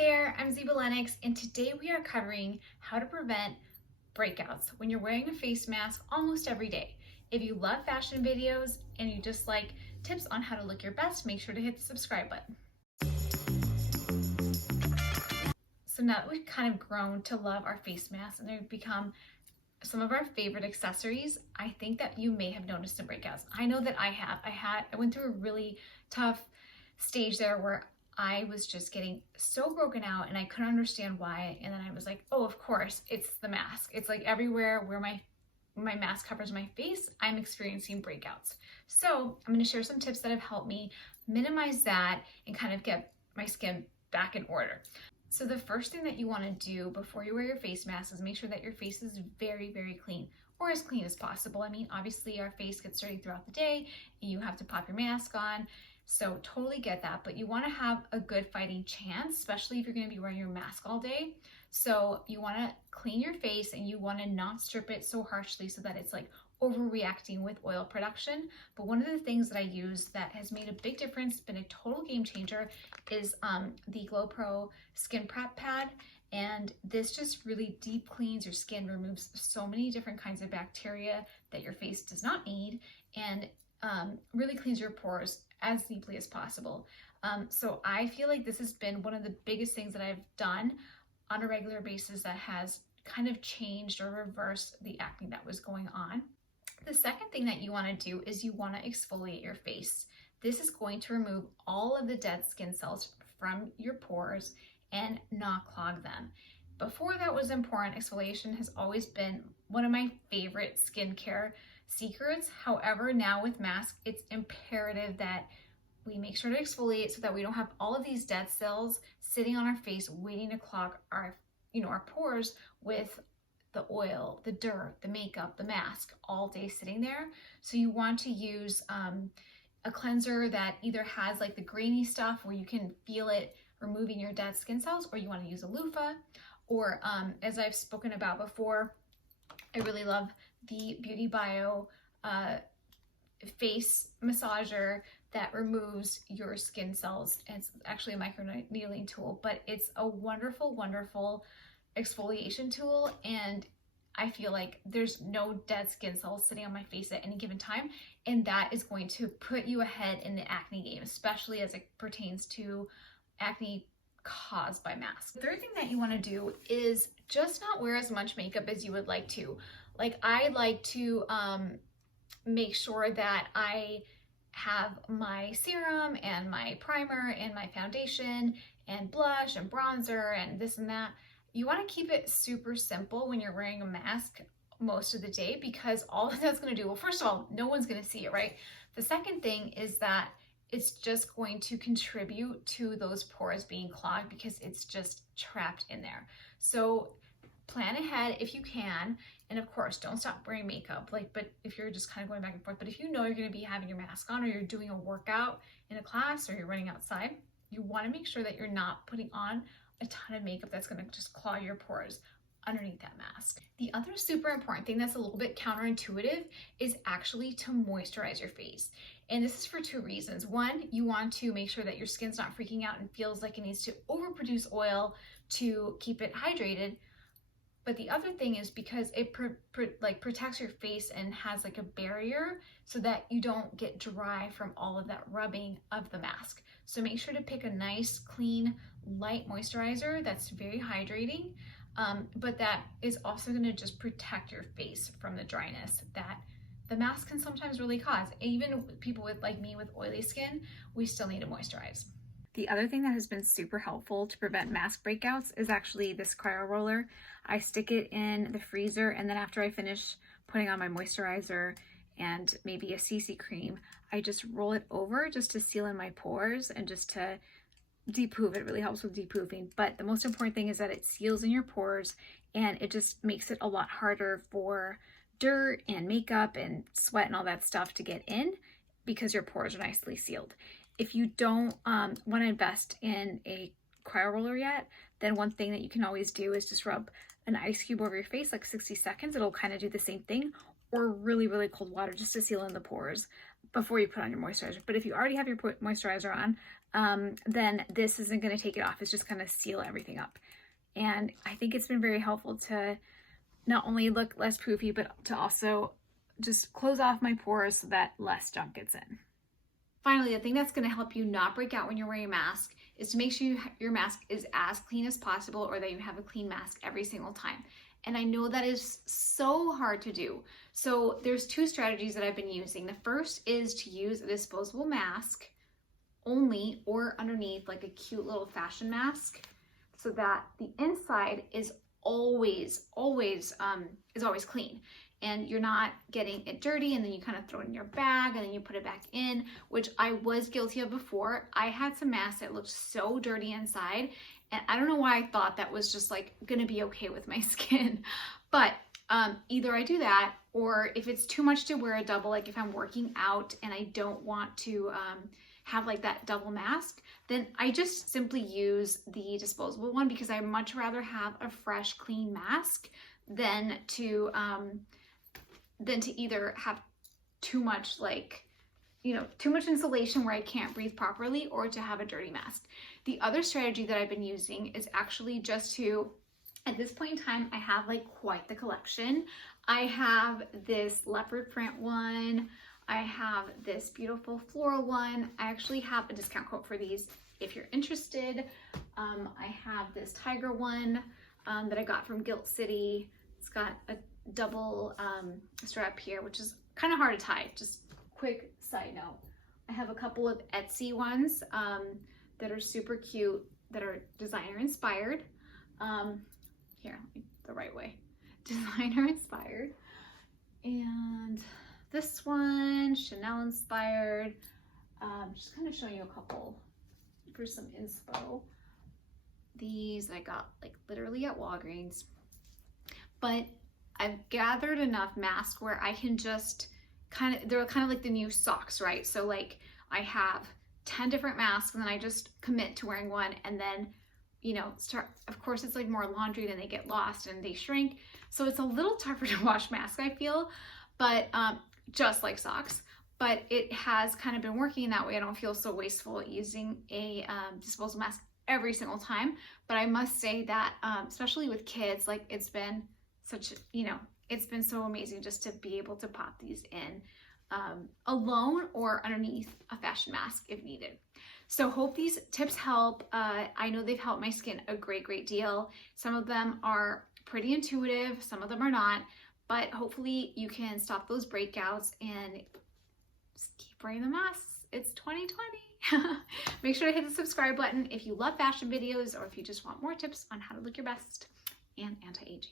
there, I'm Zeba Lennox, and today we are covering how to prevent breakouts when you're wearing a face mask almost every day. If you love fashion videos and you just like tips on how to look your best, make sure to hit the subscribe button. So now that we've kind of grown to love our face masks and they've become some of our favorite accessories, I think that you may have noticed some breakouts. I know that I have. I went through a really tough stage there where I was just getting so broken out and I couldn't understand why. And then I was like, oh, of course, it's the mask. It's like everywhere where my mask covers my face, I'm experiencing breakouts. So I'm going to share some tips that have helped me minimize that and kind of get my skin back in order. So the first thing that you want to do before you wear your face mask is make sure that your face is very, very clean, or as clean as possible. I mean, obviously our face gets dirty throughout the day and you have to pop your mask on. So totally get that, but you want to have a good fighting chance, especially if you're going to be wearing your mask all day. So you want to clean your face and you want to not strip it so harshly so that it's like overreacting with oil production. But one of the things that I use that has made a big difference, been a total game changer, is the Glo Pro skin prep pad. And this just really deep cleans your skin, removes so many different kinds of bacteria that your face does not need, and really cleans your pores as deeply as possible. So I feel like this has been one of the biggest things that I've done on a regular basis that has kind of changed or reversed the acne that was going on. The second thing that you want to do is you want to exfoliate your face. This is going to remove all of the dead skin cells from your pores and not clog them. Before that was important, exfoliation has always been one of my favorite skincare secrets. However, now with masks, it's imperative that we make sure to exfoliate so that we don't have all of these dead cells sitting on our face waiting to clog our pores with the oil, the dirt, the makeup, the mask all day sitting there. So you want to use a cleanser that either has like the grainy stuff where you can feel it removing your dead skin cells, or you want to use a loofah, or as I've spoken about before, I really love the Beauty Bio face massager that removes your skin cells. It's actually a microneedling tool, but it's a wonderful, wonderful exfoliation tool. And I feel like there's no dead skin cells sitting on my face at any given time. And that is going to put you ahead in the acne game, especially as it pertains to acne caused by masks. The third thing that you want to do is just not wear as much makeup as you would like to. Like I like to make sure that I have my serum and my primer and my foundation and blush and bronzer and this and that. You want to keep it super simple when you're wearing a mask most of the day, because all that's going to do, well, first of all, no one's going to see it, right? The second thing is that it's just going to contribute to those pores being clogged because it's just trapped in there. So plan ahead if you can, and of course don't stop wearing makeup, but if you're just kind of going back and forth, but if you know you're going to be having your mask on, or you're doing a workout in a class, or you're running outside, you want to make sure that you're not putting on a ton of makeup that's going to just clog your pores underneath that mask. The other super important thing that's a little bit counterintuitive is actually to moisturize your face. And this is for two reasons. One, you want to make sure that your skin's not freaking out and feels like it needs to overproduce oil to keep it hydrated. But the other thing is because it protects your face and has like a barrier so that you don't get dry from all of that rubbing of the mask. So make sure to pick a nice, clean, light moisturizer that's very hydrating, but that is also going to just protect your face from the dryness that the mask can sometimes really cause. Even people with, like me, with oily skin, we still need to moisturize. The other thing that has been super helpful to prevent mask breakouts is actually this Cryo Roller. I stick it in the freezer, and then after I finish putting on my moisturizer and maybe a CC cream, I just roll it over just to seal in my pores and just to depuff. It really helps with depuffing. But the most important thing is that it seals in your pores, and it just makes it a lot harder for dirt and makeup and sweat and all that stuff to get in because your pores are nicely sealed. If you don't want to invest in a cryo roller yet, then one thing that you can always do is just rub an ice cube over your face like 60 seconds. It'll kind of do the same thing. or really, really cold water just to seal in the pores before you put on your moisturizer. But if you already have your moisturizer on, then this isn't going to take it off. It's just going to seal everything up. And I think it's been very helpful to not only look less poofy, but to also just close off my pores so that less junk gets in. Finally, the thing that's going to help you not break out when you're wearing a mask is to make sure your mask is as clean as possible, or that you have a clean mask every single time. And I know that is so hard to do. So there's two strategies that I've been using. The first is to use a disposable mask only, or underneath like a cute little fashion mask, so that the inside is always clean, and you're not getting it dirty and then you kind of throw it in your bag and then you put it back in, which I was guilty of before. I had some masks that looked so dirty inside, and I don't know why I thought that was just like gonna be okay with my skin. But either I do that, or if it's too much to wear a double, like if I'm working out and I don't want to have like that double mask, then I just simply use the disposable one, because I much rather have a fresh, clean mask than to either have too much, like, you know, too much insulation where I can't breathe properly, or to have a dirty mask. The other strategy that I've been using is actually just to, at this point in time, I have like quite the collection. I have this leopard print one. I have this beautiful floral one. I actually have a discount code for these if you're interested. I have this tiger one that I got from Gilt City. It's got a double strap here, which is kind of hard to tie. Just quick side note. I have a couple of Etsy ones that are super cute, that are designer inspired. Here, the right way. Designer inspired. And this one, Chanel inspired. Just kind of showing you a couple for some inspo. These I got like literally at Walgreens. But I've gathered enough masks where I can just they're kind of like the new socks, right? So like I have 10 different masks, and then I just commit to wearing one, and then, you know, of course it's like more laundry, and they get lost and they shrink. So it's a little tougher to wash masks, I feel, but just like socks. But it has kind of been working that way. I don't feel so wasteful using a disposable mask every single time. But I must say that, especially with kids, like it's been such, you know, it's been so amazing just to be able to pop these in alone or underneath a fashion mask if needed. So hope these tips help. I know they've helped my skin a great deal. Some of them are pretty intuitive, some of them are not, but hopefully you can stop those breakouts and just keep wearing the masks. It's 2020. Make sure to hit the subscribe button if you love fashion videos, or if you just want more tips on how to look your best and anti-aging.